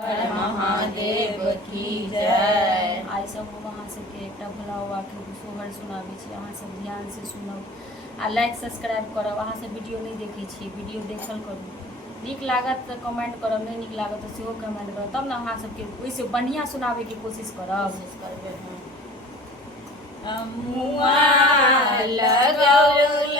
हर महादेव की जय। आइ सब हम अहाँ सबके एकटा भोला बाबाके सोहर सुनाबै छी, अहाँ सब ध्यान से सुनब आ लाइक सब्सक्राइब करब। अहाँ सब वीडियो नहीं देखै छी, वीडियो देखल करू। नीक लागत तऽ कमेंट करब, नहीं नीक लागत तऽ सेहो कमेंट करब, तब ने अहाँ सबके ओहिसे बढ़िया सुनाबैके कोशिश करब। मुआ लगौल